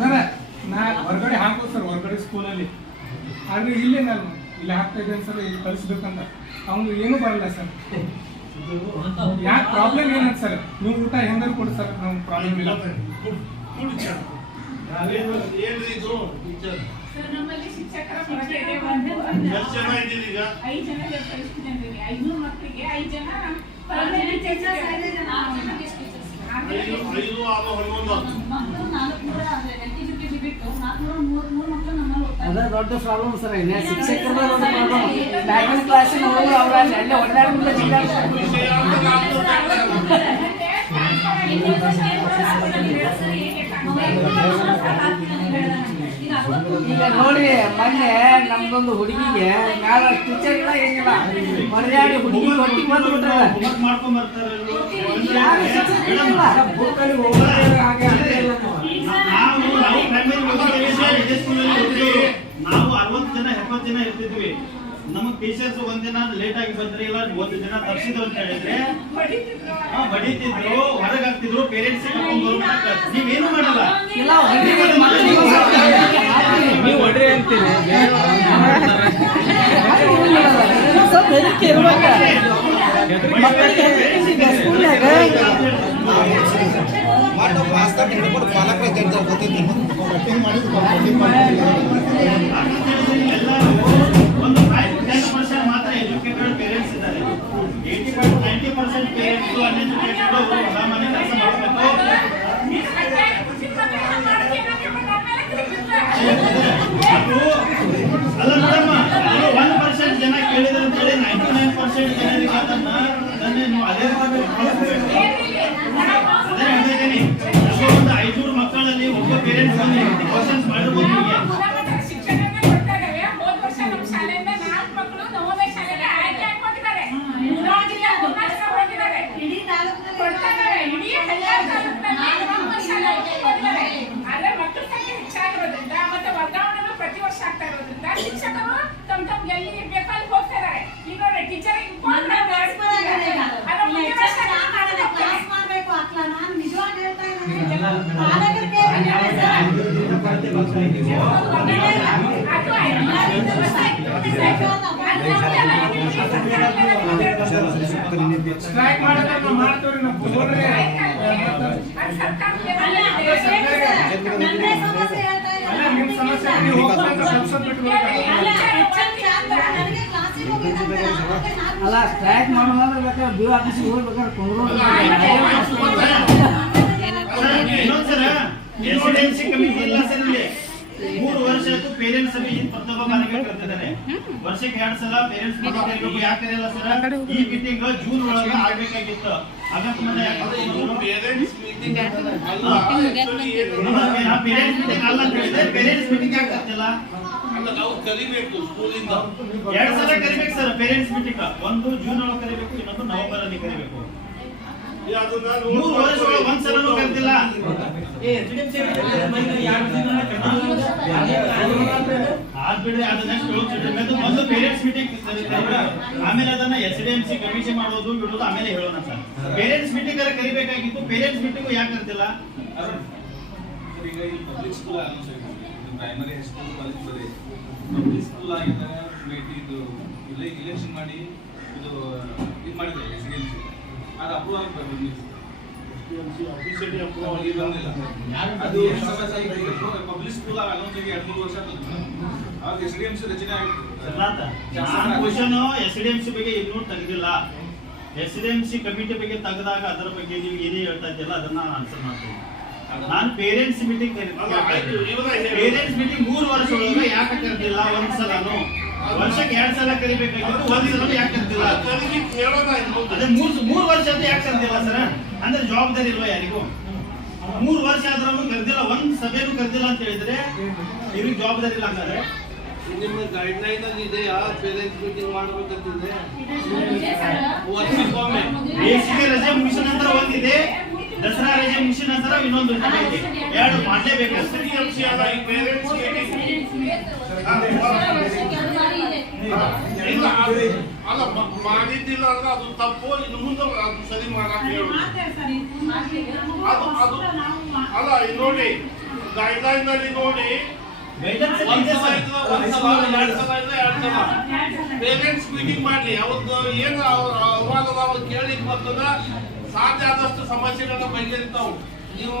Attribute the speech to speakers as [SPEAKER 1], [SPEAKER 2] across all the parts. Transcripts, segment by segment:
[SPEAKER 1] Sir ನಾ ಹೊರಗಡೆ ಹಾಕೋ ಸರ್ ಹೊರಗಡೆ ಸ್ಕೂಲಲ್ಲಿ ಆದ್ರೆ ಇಲ್ಲೇ ನಾನು ಇಲ್ಲಿ ಹಾಕ್ತಾ ಇದ್ದೇನೆ ಸರ್ ಇಲ್ಲಿ ಕಳಿಸ್ಬೇಕಂತ. ಅವ್ನು ಏನೂ ಬರಲ್ಲ ಸರ್ ಯಾಕೆ ಪ್ರಾಬ್ಲಮ್ ಏನಂತ ಸರ್ ನೀವು ಊಟ ಹೆಂಗಾರು ಕೊಡಿ ಸರ್ ನಮ್ಗೆ ಪ್ರಾಬ್ಲಮ್ ಇಲ್ಲ.
[SPEAKER 2] ನಮ್ಮಲ್ಲಿ ಶಿಕ್ಷಕರ ಕೊರತೆ ಇದೆ. ಒಂದು ಐದು ಜನ ಕಳಿಸ್ತಿದ್ದೇನೆ ಐನೂರು ಮಕ್ಕಳಿಗೆ ಐದು ಜನ.
[SPEAKER 3] ಐದೇ ಜನ.
[SPEAKER 4] ಐದು ಐದು ಆರು ಹನ್ನೊಂದು ಆತು.
[SPEAKER 3] ಮಕ್ಕಳು ನಾಲ್ಕುನೂರ ಅಂದ್ರೆ ಎಲ್ಕೆ ಜಿಪಿಜಿ ಬಿಟ್ಟು ನಾಲ್ಕುನೂರ ಮೂರ್ ಮೂರ್ ಮಕ್ಕಳು ನಮ್ಮಲ್ಲಿ ಓದ್ತಾರೆ.
[SPEAKER 5] ಅದ ದೊಡ್ಡ ಪ್ರಾಬ್ಲಮ್ ಸರ್ ಇನ್ನ ಶಿಕ್ಷಕರ ದೊಡ್ಡ ಪ್ರಾಬ್ಲಮ್ ಬ್ಯಾಕ್ಗ್ರೌಂಡ್ ಕ್ಲಾಸಿನ ಹೋಗಿ ಅವ್ರ ಅಲ್ಲಿ ಅಲ್ಲೇ ಈಗ ನೋಡಿ ಮೊನ್ನೆ ನಮ್ದೊಂದು ಹುಡುಗಿಗೆ ಮ್ಯಾಲ ಟೀಚರ್ ಇಲ್ಲ ಏನಿಲ್ಲ ಮರ್ಯಾದೆ ಹುಡುಗಿ ಹೊಟ್ಟಿ ಬಂದ್ಬಿಟ್ರೆ
[SPEAKER 4] ಹೋಮ್ವರ್ಕ್ ಮಾಡ್ಕೊಂಡ್ ಬರ್ತಾರೆ ಇವ್ರು.
[SPEAKER 5] ಯಾರು ಶಿಕ್ಷಕರು ಇಲ್ಲ. ಹಾಗೆ ಹಾಗೆ ಇಲ್ಲ ನಾವು.
[SPEAKER 4] ನಾವು ನಾವು ಪ್ರೈಮರಿ ಓದಿದ್ದೇವೆ ಸರ್, ಇದೇ ಸ್ಕೂಲಲ್ಲಿ ಓದಿದ್ದೇವೆ. ನಾವು ಅರವತ್ತು ಜನ ಎಪ್ಪತ್ತು ಜನ ಇರ್ತಿದ್ವಿ ನಮಗ್ ಟೀಚರ್ಸ್ ಒಂದಿನ ಲೇಟ್ ಆಗಿ ಬಂದ್ರೆ ಇಲ್ಲ ಒಂದು ದಿನ ತಪ್ಸಿದ್ರು ಅಂತ ಹೇಳಿದ್ರೆ ಹಾ, ಬಡಿತಿದ್ರು ಹೊರಗೆ ಹಾಕ್ತಿದ್ರು ಪೇರೆಂಟ್ಸ್ ನೀವೇನು ಮಾಡಲ್ಲ.
[SPEAKER 1] ನೀವು ಹೊಡ್ರಿ
[SPEAKER 6] ಪಾಲಕರ ಜಡ್ಜ ಗೊತ್ತಿದ್ದೀನಿ
[SPEAKER 4] ಜನರಿಗೆ ಅದನ್ನ ಅದನ್ನ ಅದೇ ಬಳಸ್ಬೇಕು
[SPEAKER 1] ಸ್ಟ್ರೈಕ್ ಮಾಡಿದ್ರೆ ನಾವು ಮಾಡ್ತೀವ್ರಿ ನಾವು ಹೋದ್ರೆ
[SPEAKER 3] ಅಲ್ಲ,
[SPEAKER 1] ನಿಮ್ಮ ಸಮಸ್ಯೆ ನೀವು ಹೋಗ್ಬೇಕಂದ್ರೆ ಸಂಸತ್ ಬಿಟ್ಟು ಬರ್ಬೇಕು.
[SPEAKER 3] ಅಲ್ಲ,
[SPEAKER 5] ಸ್ಟ್ರೈಕ್ ಮಾಡೋದಂದ್ರೆ ಬೇಕಾದ್ರೆ ಬಿ ಆಫೀಸಿಗೆ ಹೋಗ್ಬೇಕಾದ್ರೆ ಕುಂದ್ರು
[SPEAKER 4] ಇನ್ನೊಂದ್ಸಲ ಎಸಿಡೆನ್ಸಿ ಕಮಿಟಿ ಇಲ್ಲ ಸರ್ ಇಲ್ಲಿ ಮೂರು ವರ್ಷ ಆಯ್ತು ಪೇರೆಂಟ್ಸ್ ಸಭೆ ಪ್ರತಿಯೊಬ್ಬ ಮನೆಗೆ ಕರೆದಿದ್ದಾರೆ. ವರ್ಷಕ್ಕೆ ಎರಡ್ ಸಲ ಪೇರೆಂಟ್ಸ್ ಮೀಟಿಂಗ್ ಕರಿಬೇಕು ಯಾಕೆ ಸರ್? ಈ ಮೀಟಿಂಗ್ ಜೂನ್ ಒಳಗೆ ಆಗ್ಬೇಕಾಗಿತ್ತು. ಆಗಸ್ಟ್ ಮನೆ
[SPEAKER 6] ಪೇರೆಂಟ್ಸ್ ಮೀಟಿಂಗ್ ಅಲ್ಲ
[SPEAKER 4] ಪೇರೆಂಟ್ಸ್ ಮೀಟಿಂಗ್ ಅಲ್ಲ ಅಂತ ಹೇಳಿದ್ರೆ ಪೇರೆಂಟ್ಸ್ ಮೀಟಿಂಗ್ ಯಾಕೆ ಆಗ್ತಿಲ್ಲ
[SPEAKER 6] ಅಲ್ಲ ನಾವು ಕಲಿಬೇಕು ಸ್ಕೂಲಿಂದ.
[SPEAKER 4] ಎರಡ್ ಸಲ ಕರಿಬೇಕು ಸರ್ ಪೇರೆಂಟ್ಸ್ ಮೀಟಿಂಗ್ ಒಂದು ಜೂನ್ ಒಳಗೆ ಕರಿಬೇಕು ಇನ್ನೊಂದು ನವೆಂಬರ್ ಅಲ್ಲಿ ಕರಿಬೇಕು. ಮೂರು ಕರೆದಿಲ್ಲ ಆದ್ಬಿಡ್ರಿ ಅದನ್ನ ಒಂದು ಪೇರೆಂಟ್ಸ್ ಮೀಟಿಂಗ್ ಆಮೇಲೆ ಅದನ್ನ S D M C commission ಮಾಡೋದು ಬಿಡೋದು ಆಮೇಲೆ ಹೇಳೋಣ ಸರ್. ಪೇರೆಂಟ್ಸ್ ಮೀಟಿಂಗ್ ಅಲ್ಲ ಕರಿಬೇಕಾಗಿತ್ತು. ಪೇರೆಂಟ್ಸ್ ಮೀಟಿಂಗ್ ಯಾಕೆ ಕರ್ತಿಲ್ಲ
[SPEAKER 7] ಈಗ ಇಲ್ಲಿ public school primary high school college ಬರೀ. ಪಬ್ಲಿಕ್ ಸ್ಕೂಲ್ ಆಗಿದ್ದಾಗ ಕಮಿಟಿ ಇದು ಇಲ್ಲ ಇಲೆಕ್ಷನ್ ಮಾಡಿ ಇದು ಇದು ಮಾಡಿದ್ರೆ ಎಸ್ ಡಿ ಎಂ ಸಿ ಅದು ಅಪ್ರೂವ್ ಆಗಬೇಕು
[SPEAKER 6] ಆಫೀಸಲ್ಲಿ ಅಪ್ರೂವ್
[SPEAKER 7] ಅವಾಗ
[SPEAKER 6] ಆಗಿಲ್ಲ
[SPEAKER 7] ಬಂದಿಲ್ಲ. ಅದು ಪಬ್ಲಿಕ್ ಸ್ಕೂಲ್ ಅನೌನ್ಸ್ ಆಗಿ ಎರಡು ಮೂರು ವರ್ಷ ಆಯ್ತು ಅವಾಗ ಎಸ್ ಡಿ ಎಂ ಸಿ ರಚನೆ ಆಗಿತ್ತು.
[SPEAKER 4] ಎಸ್ ಡಿ ಎಂ ಸಿ ಬಗ್ಗೆ ಇನ್ನೂ ತೆಗೆದಿಲ್ಲ. S D M C committee ಬಗ್ಗೆ ತೆಗೆದಾಗ ಅದರ ಬಗ್ಗೆ ನೀವು ಏನೇ ಹೇಳ್ತಾ ಇದ್ದೀರಲ್ಲ ಅದನ್ನ ನಾನು ಆನ್ಸರ್ ಮಾಡ್ತೀನಿ. ನಾನು ಪೇರೆಂಟ್ಸ್ ಮೀಟಿಂಗ್. ಪೇರೆಂಟ್ಸ್ ಮೀಟಿಂಗ್ ಮೂರು ವರ್ಷ ಒಳಗೆ ಯಾಕೆ ಕರೆದಿಲ್ಲ ಒಂದ್ ಸಲನು ವರ್ಷಕ್ಕೆ ಎರಡ್ ಸಲ ಕರಿಬೇಕಾಗಿತ್ತು ಒಂದ್ ಸಲ ಯಾಕೆ
[SPEAKER 6] ಕರ್ತಿಲ್ಲ.
[SPEAKER 4] ಅದೇ ಮೂರ್ ಮೂರ್ ವರ್ಷ ಅಂತ ಯಾಕೆ ಕರ್ತಿಲ್ಲ ಸರ್? ಅಂದ್ರೆ ಜವಾಬ್ದಾರಿ ಇಲ್ವಾ ಯಾರಿಗೂ? ಮೂರ್ ವರ್ಷ ಆದ್ರೂ ಕರೆದಿಲ್ಲ ಒಂದ್ ಸಭೆನೂ ಕರೆದಿಲ್ಲ ಅಂತ ಹೇಳಿದ್ರೆ ಇವ್ರಿಗೆ ಜವಾಬ್ದಾರಿ ಇಲ್ಲ ಅಂತಾರೆ.
[SPEAKER 6] ನಿಮ್ಮ ಗೈಡ್ಲೈನ್ ಅಲ್ಲಿ ಇದೆಯಾ? ಪೇರೆಂಟ್ಸ್ ಮೀಟಿಂಗ್ ಮಾಡಬೇಕಂತಿದೆ. ವರ್ಷಕ್ಕೊಮ್ಮೆ.
[SPEAKER 4] ಬೇಸಿಗೆ ರಜೆ ಮುಗಿಸಿದ ನಂತರ ಒಂದಿದೆ. ದಸರಾ ರಜೆ ಮುಗಿಸಿದ ನಂತರ ಇನ್ನೊಂದು ಇದೆ ಎರಡು ಮಾಡಲೇಬೇಕು.
[SPEAKER 6] ಎಸ್ ಅಂಶ ಎಂ ಅಲ್ಲ ಈ ಪೇರೆಂಟ್ಸ್ ಮೀಟಿಂಗ್ ಇಲ್ಲ ಅಲ್ಲ ಮಾಡಿದ್ದಿಲ್ಲ ಅಂದ್ರೆ ಅದು ತಪ್ಪು ಇನ್ನು ಮುಂದೆ ಅದು ಸರಿ ಮಾಡಕ್ ಹೇಳು ಅದು- ಅದು- ಅಲ್ಲ ನೋಡಿ ಗೈಡ್ಲೈನ್ನಲ್ಲಿ ನೋಡಿ ಪೇರೆಂಟ್ಸ್ ಮೀಟಿಂಗ್ ಮಾಡ್ಲಿ ಅವ್ರದ್ದು ಏನು ಅವ್ರ ಅಹವಾಲ್ ಅದಾವ ಕೇಳಿಕ್ ಬರ್ತದ ಸಾಧ್ಯ ಆದಷ್ಟು ಸಮಸ್ಯೆಗಳನ್ನ ಬಗೆಹರಿತಾವ್ ನೀವು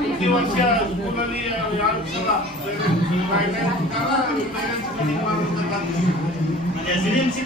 [SPEAKER 6] ಪ್ರತಿ ವರ್ಷ ಸ್ಕೂಲಲ್ಲಿ ಯಾರು ಸಲ ಪ್ರಕಾರ ಪೇರೆಂಟ್ಸ್ ಮೀಟಿಂಗ್
[SPEAKER 4] ಸಿ